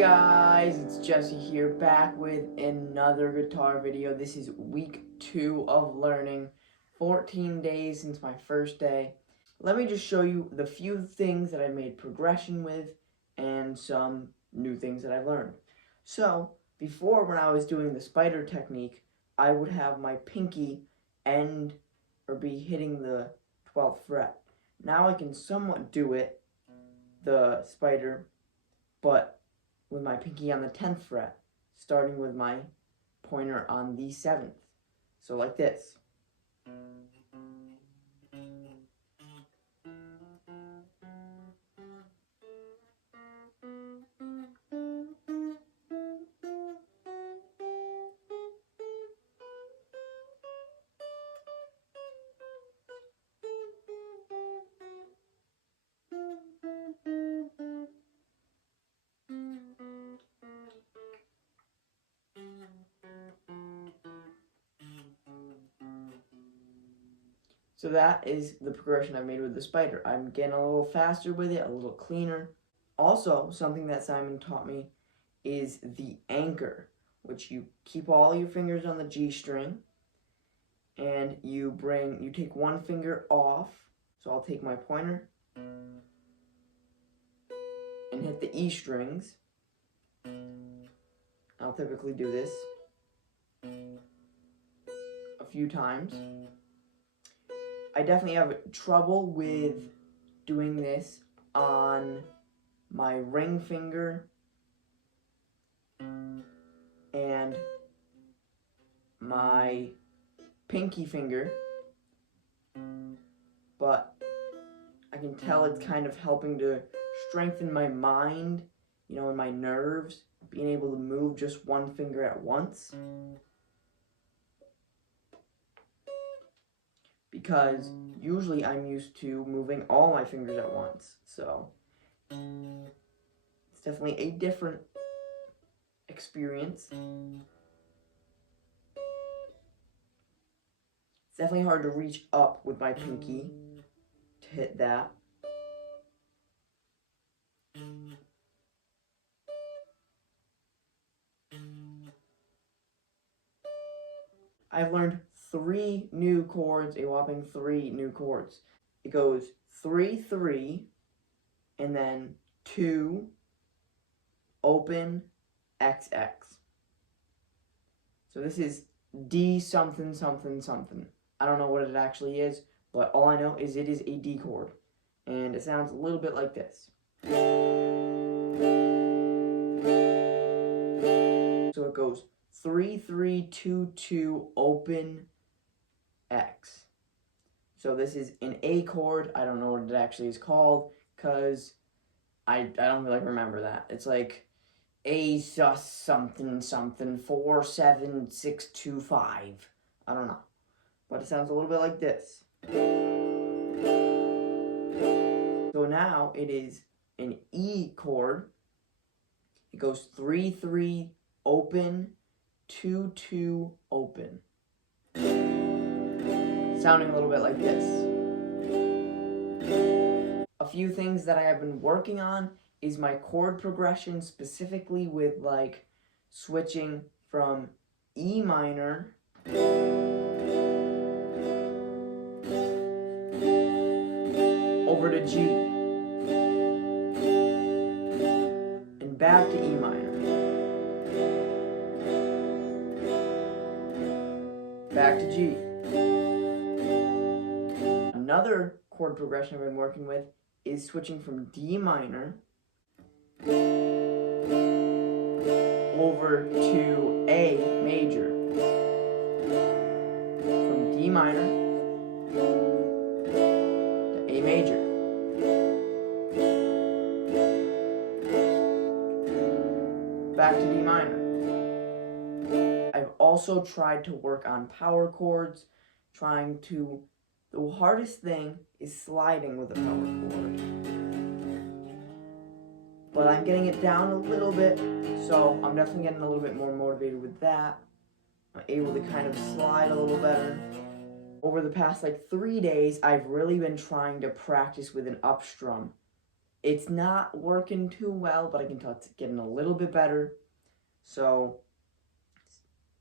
Hey guys, it's Jesse here, back with another guitar video. This is week 2 of learning, 14 days since my first day. Let me just show you the few things that I made progression with and some new things that I've learned. So, before when I was doing the spider technique, I would have my pinky end or be hitting the 12th fret. Now I can somewhat do it, the spider, but with my pinky on the 10th fret, starting with my pointer on the 7th. So like this. So that is the progression I made with the spider. I'm getting a little faster with it, a little cleaner. Also, something that Simon taught me is the anchor, which you keep all your fingers on the G string and you take one finger off. So I'll take my pointer and hit the E strings. I'll typically do this a few times. I definitely have trouble with doing this on my ring finger and my pinky finger, but I can tell it's kind of helping to strengthen my mind, and my nerves, being able to move just one finger at once. Because usually I'm used to moving all my fingers at once. So it's definitely a different experience. It's definitely hard to reach up with my pinky to hit that. I've learned 3 new chords, a whopping 3 new chords. It goes 3-3, and then 2, open, XX. So this is D something something something. I don't know what it actually is, but all I know is it is a D chord. And it sounds a little bit like this. So it goes 3-3-2-2 open X. So this is an A chord. I don't know what it actually is called because I don't really remember that. It's like A sus something something 4-7-6-2-5. I don't know, but it sounds a little bit like this. So now it is an E chord. It goes 3-3 open 2-2 open. Sounding a little bit like this. A few things that I have been working on is my chord progression, specifically with like switching from E minor over to G and back to E minor, back to G. Another chord progression I've been working with is switching from D minor over to A major. From D minor to A major. Back to D minor. I've also tried to work on power chords, the hardest thing is sliding with a power chord. But I'm getting it down a little bit, so I'm definitely getting a little bit more motivated with that. I'm able to kind of slide a little better. Over the past 3 days, I've really been trying to practice with an up strum. It's not working too well, but I can tell it's getting a little bit better. So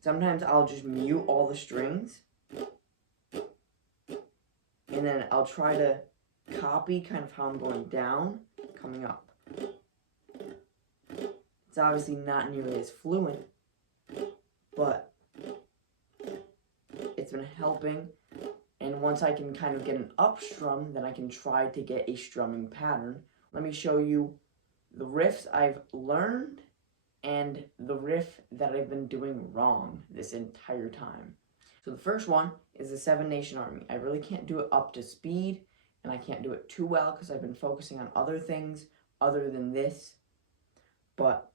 sometimes I'll just mute all the strings, and then I'll try to copy kind of how I'm going down, coming up. It's obviously not nearly as fluent, but it's been helping. And once I can kind of get an up strum, then I can try to get a strumming pattern. Let me show you the riffs I've learned and the riff that I've been doing wrong this entire time. So the first one is the Seven Nation Army. I really can't do it up to speed, and I can't do it too well because I've been focusing on other things other than this. But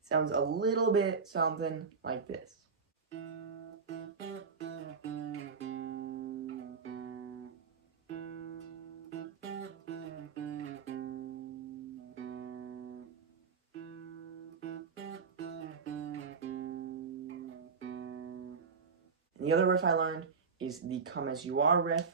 it sounds a little bit something like this. And the other riff I learned is the Come As You Are riff.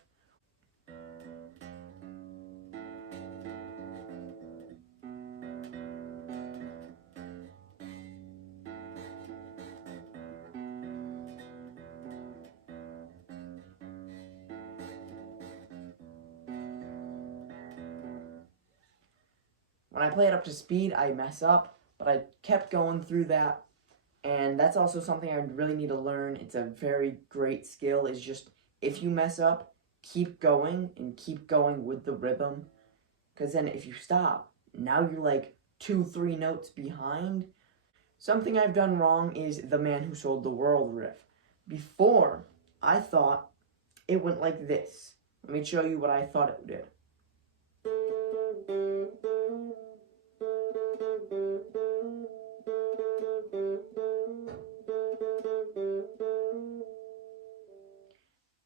When I play it up to speed, I mess up, but I kept going through that. And that's also something I really need to learn. It's a very great skill, is just if you mess up, keep going and keep going with the rhythm. Because then if you stop, now you're like 2-3 notes behind. Something I've done wrong is the Man Who Sold the World riff. Before, I thought it went like this. Let me show you what I thought it did.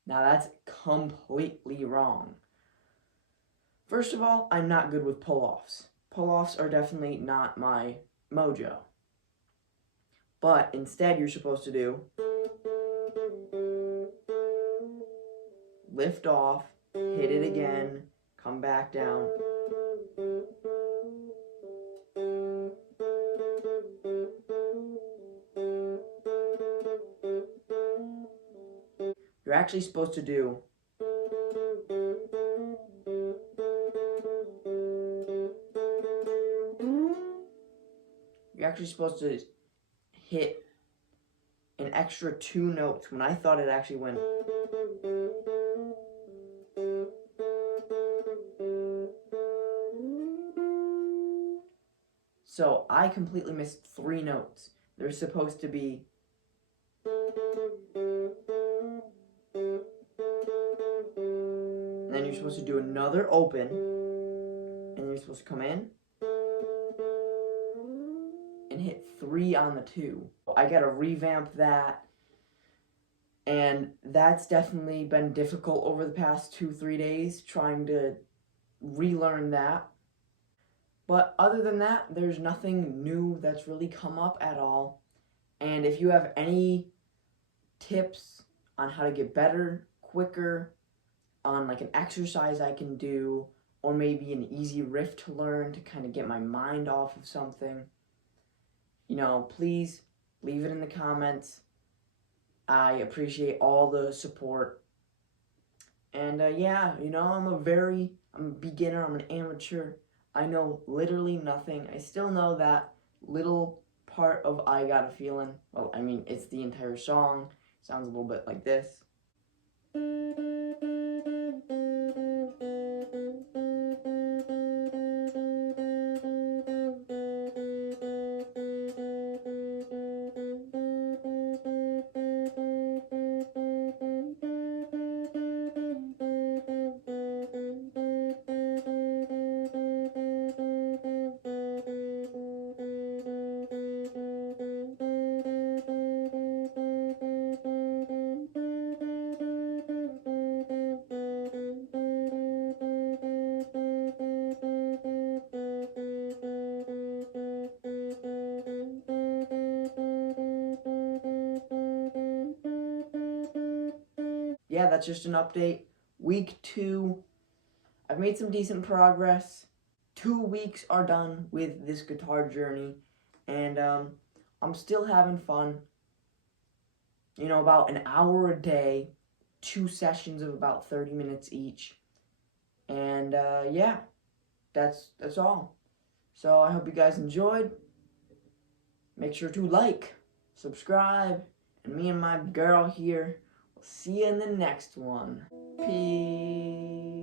Now that's completely wrong. First of all, I'm not good with pull-offs. Pull-offs are definitely not my mojo. But instead you're supposed to do lift off, hit it again, come back down. You're actually supposed to do hit an extra 2 notes when I thought it actually went. So I completely missed 3 notes. They're supposed to be and then you're supposed to do another open, and you're supposed to come in and hit 3 on the 2. I gotta revamp that, and that's definitely been difficult over the past 2-3 days, trying to relearn that. But other than that, there's nothing new that's really come up at all. And if you have any tips on how to get better, quicker, on like an exercise I can do, or maybe an easy riff to learn to kind of get my mind off of something, you know, please leave it in the comments. I appreciate all the support. And yeah, you know, I'm a beginner, I'm an amateur. I know literally nothing. I still know that little part of I Got a Feeling. Well, I mean, it's the entire song. Sounds a little bit like this. Yeah, that's just an update. Week 2, I've made some decent progress. 2 weeks are done with this guitar journey, and I'm still having fun. You know, about an hour a day, 2 sessions of about 30 minutes each, and yeah, that's all. So I hope you guys enjoyed. Make sure to like, subscribe, and me and my girl here will see you in the next one. Peace.